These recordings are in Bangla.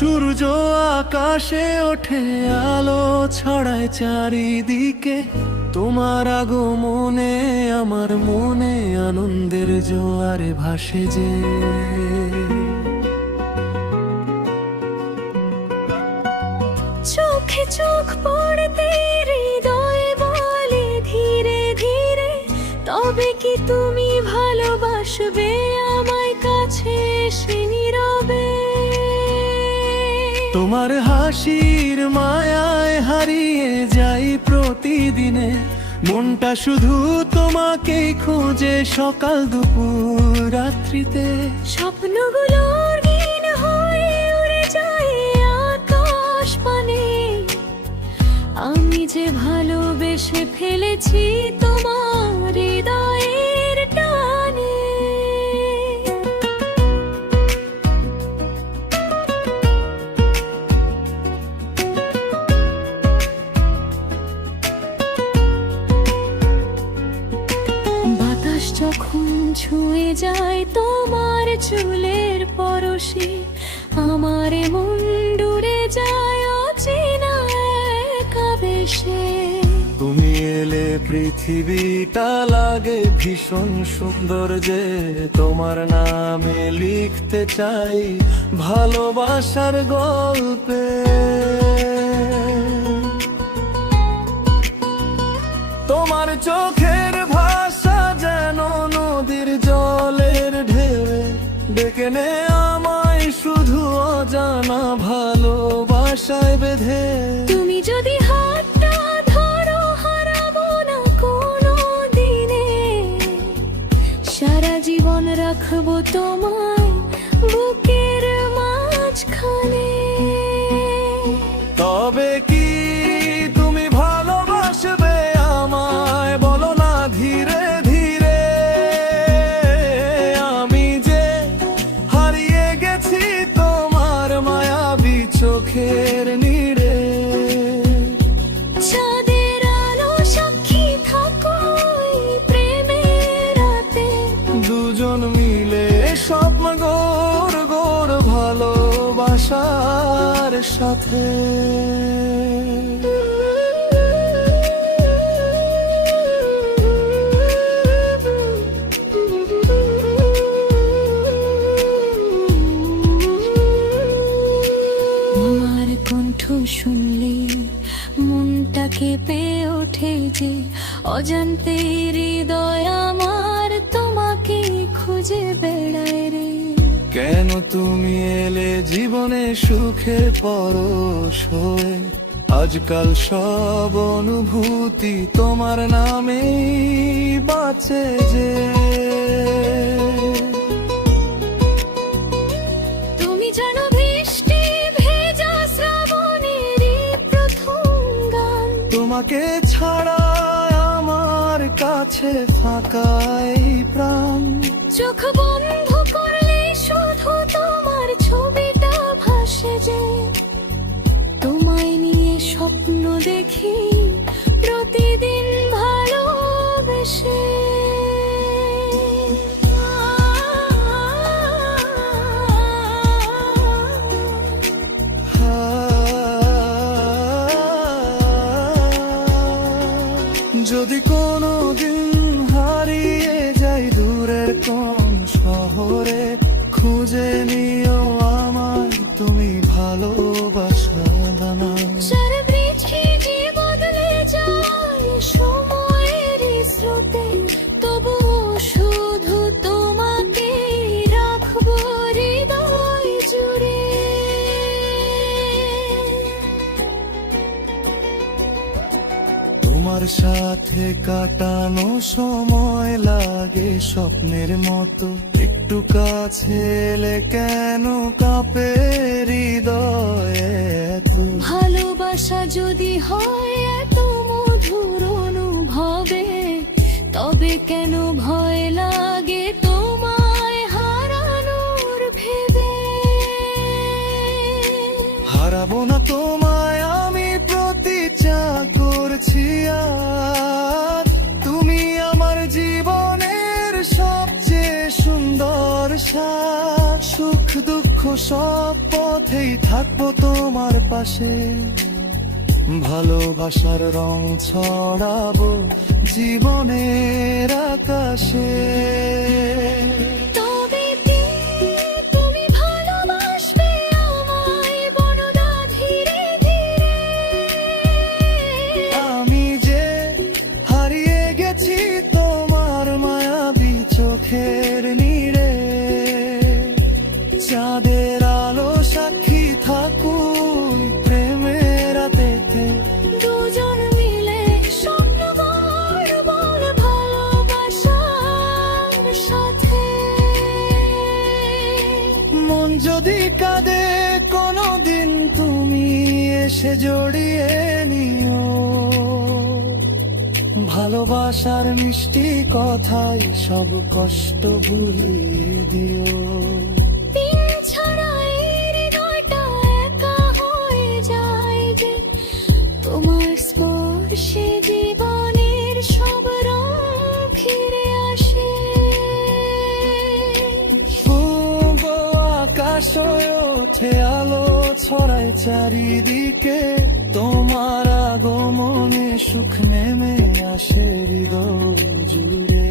সূর্য আকাশে ওঠে, আলো ছড়ায় চারিদিকে। তোমার আগমনে আমার মনে আনন্দের জোয়ারে ভাসে যে। চোখে চোখ পড়তে হৃদয় বলে ধীরে ধীরে, তবে কি তুমি ভালোবাসবে আমায় কাছে এসে নীরবে। তোমার হাসির মায়ায় হারিয়ে যাই প্রতিদিনে, মনটা শুধু তোমাকেই খোঁজে সকাল দুপুর রাত্রিতে। স্বপ্নগুলোর গীত হয়ে উড়ে যায় আকাশ পানে, আমি যে ভালোবেসে ফেলেছি তোমার হৃদয়ের টানে। বাতাস যখন ছুঁয়ে যায় তোমার চুলের পরশে, আমার মন ডুবে যায় অচেনা এক আবেশে। তুমি এলে পৃথিবীটা লাগে ভীষণ সুন্দর যে, তোমার নামে লিখতে চাই ভালোবাসার গল্পে। তোমার চোখের ভাষা যেন নদীর জলের ঢেউয়ে, ডেকে নে আমায় শুধু অজানা ভালোবাসায় বেঁধে। তুমি যদি হাতটা ধরো হারাবো না কোনো দিনে, সারা জীবন রাখবো তোমায় বুকের মাঝখানে। তবে কি তুমি ভালোবাসবে আমায়, বলো না ধীরে ধীরে। আমি যে হারিয়ে গেছি তোমার মায়াবী চোখের নীড়ে। চাঁদের আলো সাক্ষী থাকো এই প্রেমের রাতে, দুজন মিলে স্বপ্ন গোর গোর ভালোবাসার সাথে। তোমার কণ্ঠ শুনলে মনটা কেঁপে ওঠে যে, অজান্তে হৃদয় আমার তোমাকে খুঁজে বেড়ায় রে। কেন তুমি এলে জীবনে সুখে পরশ হয়ে, আজকাল সব অনুভূতি তোমার নামে বাঁচে যে। তুমি জানো বৃষ্টি ভেজা শ্রাবণেরই প্রথম গান, তোমাকে ছাড়া আমার কাছে ফাঁকাই প্রাণ। চোখ বন্ধ করলে শুধু তোমার ছবিটা ভাসে যে, তোমায় নিয়ে স্বপ্ন দেখি প্রতিদিন ভালোবেসে। যদি কোনো দিন হারিয়ে যাই দূরের কোন শহরে, খুঁজে নিও আমায় তুমি ভালোবাসা দানা। সারা পৃথিবী বদলে যায় সময়ের স্রোতে, তবুও শুধু তোমাকে রাখবো হৃদয় জুড়ে। তোমার সাথে কাটানো সময় লাগে স্বপ্নের মতো, একটু কাছে এলে কেন কাঁপে হৃদয় এত। ভালোবাসা যদি হয় এত মধুর অনুভবে, তবে কেন ভয় লাগে তোমায় হারানোর ভেবে। হারাবো না তোমায় আমি প্রতিজ্ঞা করছি আর, তুমি আমার জীবনের সবচেয়ে সুন্দর সাথ। সুখ দুঃখ রেখো, সব পথেই থাকবো তোমার পাশে। ভালোবাসার রং ছড়াবো জীবনের আকাশে। তবে কি তুমি ভালোবাসবে আমায় বনদা ধীরে ধীরে? আমি যে হারিয়ে গেছি তোমার মায়াবী চোখের নীড়ে। চাঁদের আলো সাক্ষী থাকুক প্রেমের রাতেতে। দুজন মিলে স্বপ্ন গড়ব ভালোবাসার সাথে। মন যদি কাঁদে কোনোদিন তুমি এসে জড়িয়ে নিও। ভালোবাসার মিষ্টি কথাই সব কষ্ট ভুলিয়ে দিও। দিন ছাড়া এই হৃদয়টা একা হয়ে যায় যে, তোমার স্পর্শে জীবনের সব রং ফিরে আসে। পূর্ব আকাশ হয়ে ওঠে, আলো ছড়ায় চারিদিকে। তোমার আগমনে সুখ নেমে আসে হৃদয় জুড়ে।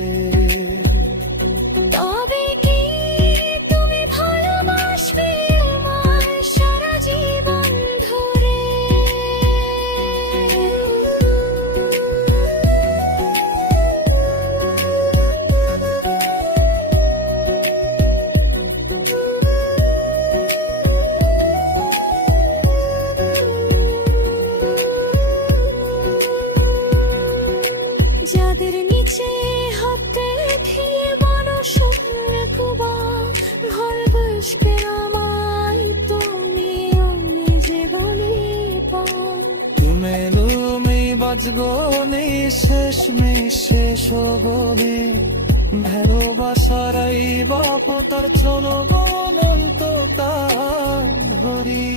তবে কি তুমি ভালোবাসবে আমায় সারা জীবন ধরে? যাদের নিচে হাতে রেখে মানুষ কুবা ভালোবাসবে আমায় তুমি যে বলি পাও। তুমি লুমি বাজগো শেষ শেষ গলি। ভালোবাসার এই বাপ তার চলো অনন্ত তার হরি।